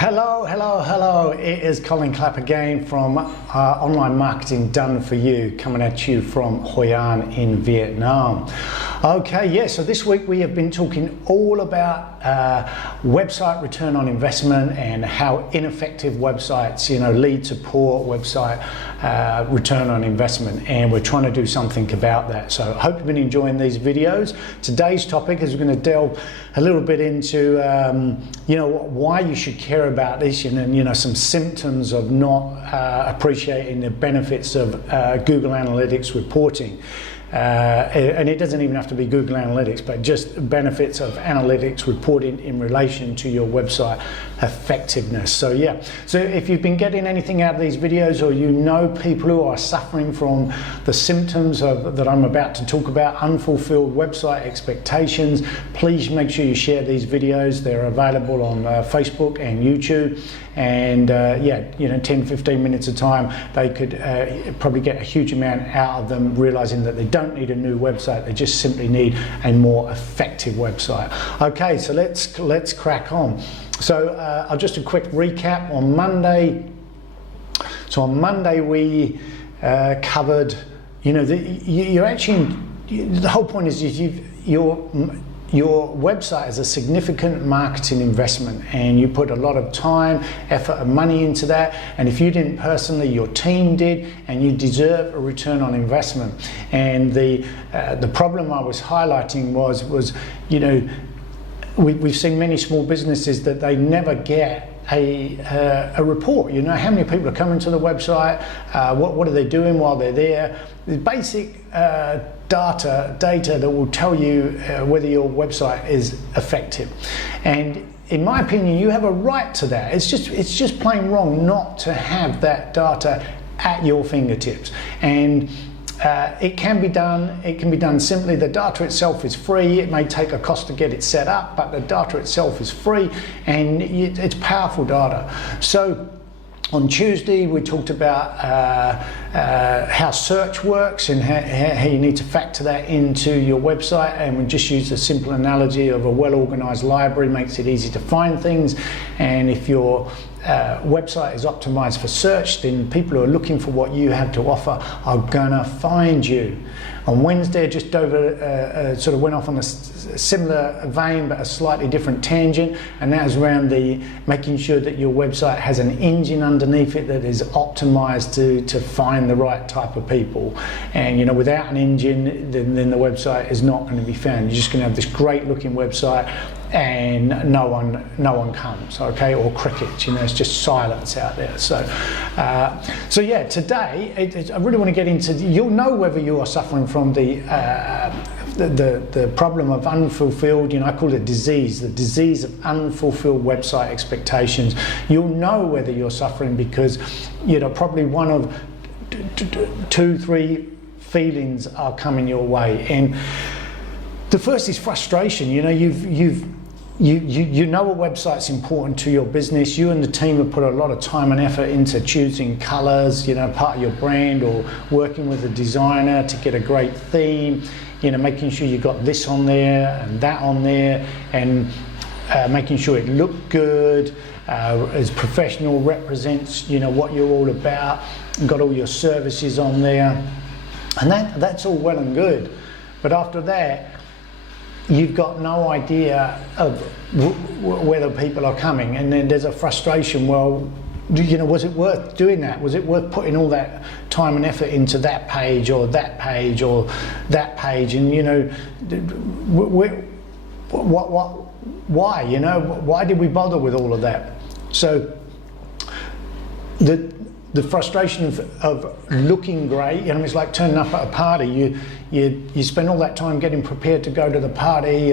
Hello. It is Colin Clapp again from Online Marketing Done For You, coming at you from Hoi An in Vietnam. Okay, so this week we have been talking all about website return on investment and how ineffective websites, lead to poor website return on investment, and we're trying to do something about that. So I hope you've been enjoying these videos. Today's topic is we're going to delve a little bit into why you should care about this, and some symptoms of not appreciating the benefits of Google Analytics reporting. And it doesn't even have to be Google Analytics, but just benefits of analytics reporting in relation to your website effectiveness. So if you've been getting anything out of these videos, or you know people who are suffering from the symptoms that I'm about to talk about, unfulfilled website expectations, please make sure you share these videos. They're available on Facebook and YouTube, and 10-15 minutes of time, they could probably get a huge amount out of them, realizing that they don't need a new website, they just simply need a more effective website. Okay, so let's crack on. So I'll just a quick recap on Monday. So on Monday we covered, the whole point is your website is a significant marketing investment, and you put a lot of time, effort and money into that, and if you didn't personally, your team did, and you deserve a return on investment. And the problem I was highlighting was we've seen many small businesses that they never get a report. How many people are coming to the website, what are they doing while they're there. The basic data that will tell you whether your website is effective. And in my opinion, you have a right to that. It's just plain wrong not to have that data at your fingertips. And it can be done simply. The data itself is free. It may take a cost to get it set up, but the data itself is free, and it's powerful data. So on Tuesday, we talked about how search works and how you need to factor that into your website. And we just used a simple analogy of a well-organized library makes it easy to find things. And if your website is optimized for search, then people who are looking for what you have to offer are gonna find you. On Wednesday, I just sort of went off on a similar vein, but a slightly different tangent, and that is around making sure that your website has an engine underneath it that is optimized to find the right type of people. And without an engine, then the website is not going to be found. You're just going to have this great looking website, and no one comes, okay, or crickets. It's just silence out there. So today I really want to get into. You'll know whether you are suffering from the problem of unfulfilled. I call it disease, the disease of unfulfilled website expectations. You'll know whether you're suffering because probably one of 2-3 feelings are coming your way. And the first is frustration. You know a website's important to your business. You and the team have put a lot of time and effort into choosing colors, part of your brand, or working with a designer to get a great theme, making sure you got this on there and that on there, and making sure it looked good, as professional, represents what you're all about, got all your services on there, and that's all well and good. But after that, you've got no idea of whether people are coming, and then there's a frustration. Well, was it worth doing that? Was it worth putting all that time and effort into that page or that page or that page? And why? Why did we bother with all of that? So the frustration of looking great, it's like turning up at a party. You spend all that time getting prepared to go to the party.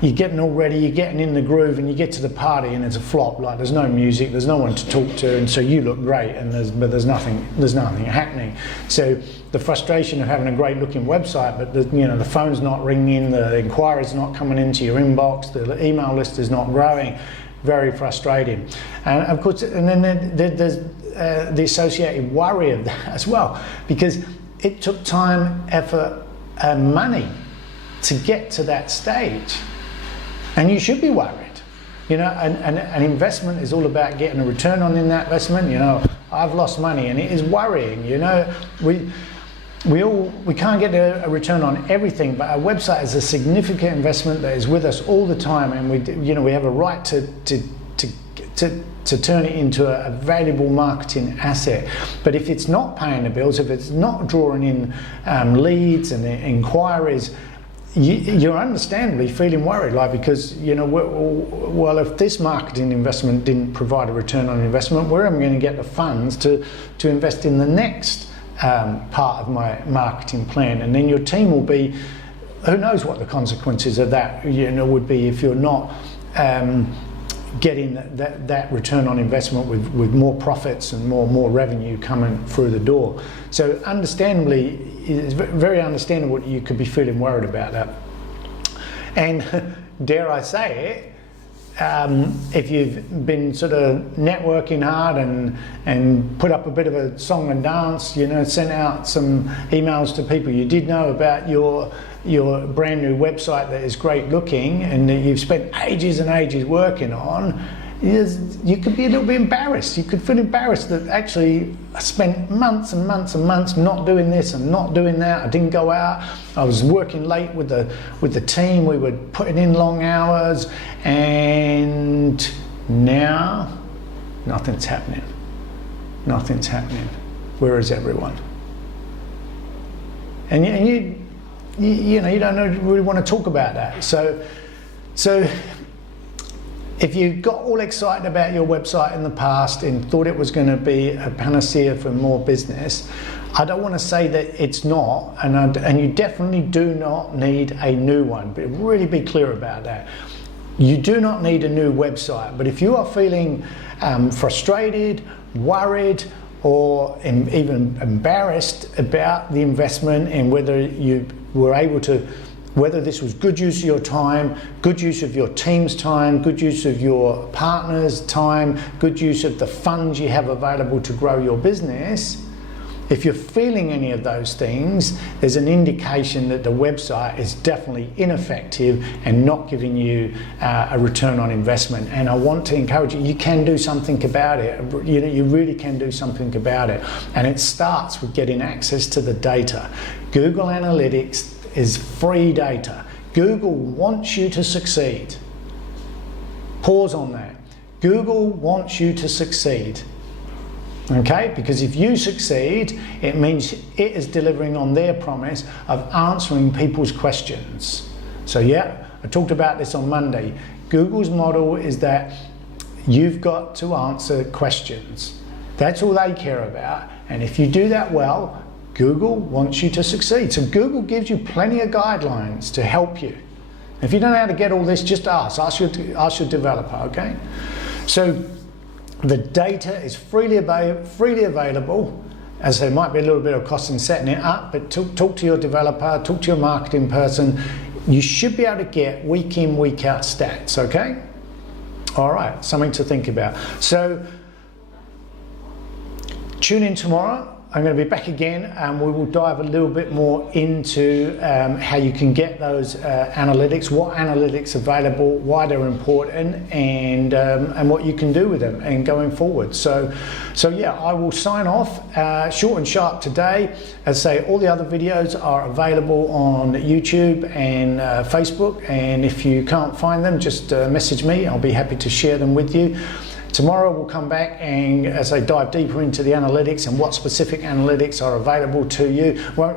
You're getting all ready, you're getting in the groove, and you get to the party and it's a flop. Like there's no music, there's no one to talk to, and so you look great, but there's nothing happening. So the frustration of having a great looking website, but the phone's not ringing, the inquiries not coming into your inbox, the email list is not growing. Very frustrating. And of course, and then there's the associated worry of that as well, because it took time, effort and money to get to that stage, and you should be worried. You know, and an investment is all about getting a return on in that investment. You know, I've lost money, and it is worrying. You know, we can't get a return on everything, but our website is a significant investment that is with us all the time, and we have a right to turn it into a valuable marketing asset. But if it's not paying the bills, if it's not drawing in leads and inquiries, you're understandably feeling worried, like, because well, if this marketing investment didn't provide a return on investment, where am I going to get the funds to invest in the next part of my marketing plan? And then your team will be, who knows what the consequences of that would be if you're not getting that return on investment with more profits and more revenue coming through the door. So understandably, it's very understandable that you could be feeling worried about that. And dare I say it, if you've been sort of networking hard and put up a bit of a song and dance, sent out some emails to people you did know about your brand new website that is great looking and that you've spent ages and ages working on, you could be a little bit embarrassed. You could feel embarrassed that actually I spent months and months and months not doing this and not doing that. I didn't go out. I was working late with the team. We were putting in long hours, and now nothing's happening. Nothing's happening. Where is everyone? And you don't really want to talk about that. So if you got all excited about your website in the past and thought it was going to be a panacea for more business, I don't want to say that it's not, and you definitely do not need a new one, but really be clear about that. You do not need a new website, but if you are feeling frustrated, worried, or even embarrassed about the investment and whether you were able to, whether this was good use of your time, good use of your team's time, good use of your partner's time, good use of the funds you have available to grow your business, if you're feeling any of those things, there's an indication that the website is definitely ineffective and not giving you a return on investment. And I want to encourage you can do something about it. You really can do something about it. And it starts with getting access to the data. Google Analytics is free data. Google wants you to succeed. Pause on that. Google wants you to succeed. Okay, because if you succeed, it means it is delivering on their promise of answering people's questions. So yeah, I talked about this on Monday. Google's model is that you've got to answer questions. That's all they care about. And if you do that well, Google wants you to succeed. So Google gives you plenty of guidelines to help you. If you don't know how to get all this, just ask your developer, okay? So the data is freely available. As there might be a little bit of cost in setting it up, but talk to your developer, talk to your marketing person. You should be able to get week in, week out stats, okay? All right, something to think about. So tune in tomorrow. I'm going to be back again, and we will dive a little bit more into how you can get those analytics, what analytics are available, why they're important, and what you can do with them and going forward. So yeah, I will sign off short and sharp today. As I say, all the other videos are available on YouTube and Facebook, and if you can't find them, just message me. I'll be happy to share them with you. Tomorrow we'll come back and, as I dive deeper into the analytics and what specific analytics are available to you. Well,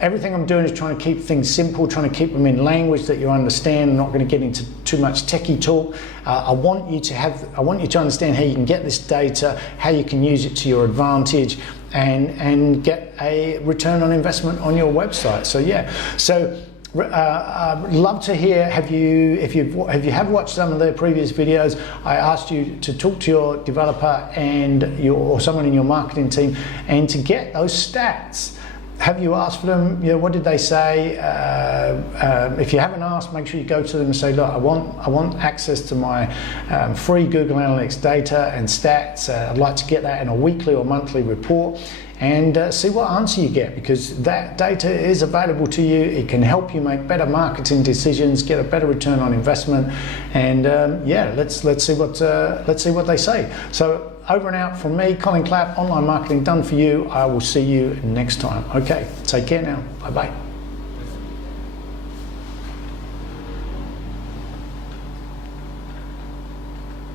everything I'm doing is trying to keep things simple, trying to keep them in language that you understand. I'm not going to get into too much techie talk. I want you to understand how you can get this data, how you can use it to your advantage, and get a return on investment on your website. So yeah, I'd love to hear, if you have watched some of the previous videos, I asked you to talk to your developer or someone in your marketing team and to get those stats. Have you asked for them? What did they say? If you haven't asked, make sure you go to them and say, look, I want access to my free Google Analytics data and stats. I'd like to get that in a weekly or monthly report. and see what answer you get, because that data is available to you. It can help you make better marketing decisions, get a better return on investment, and yeah, let's see what they say. So over and out from me, Colin Clapp, Online Marketing Done For You. I will see you next time. Okay, take care now. Bye bye.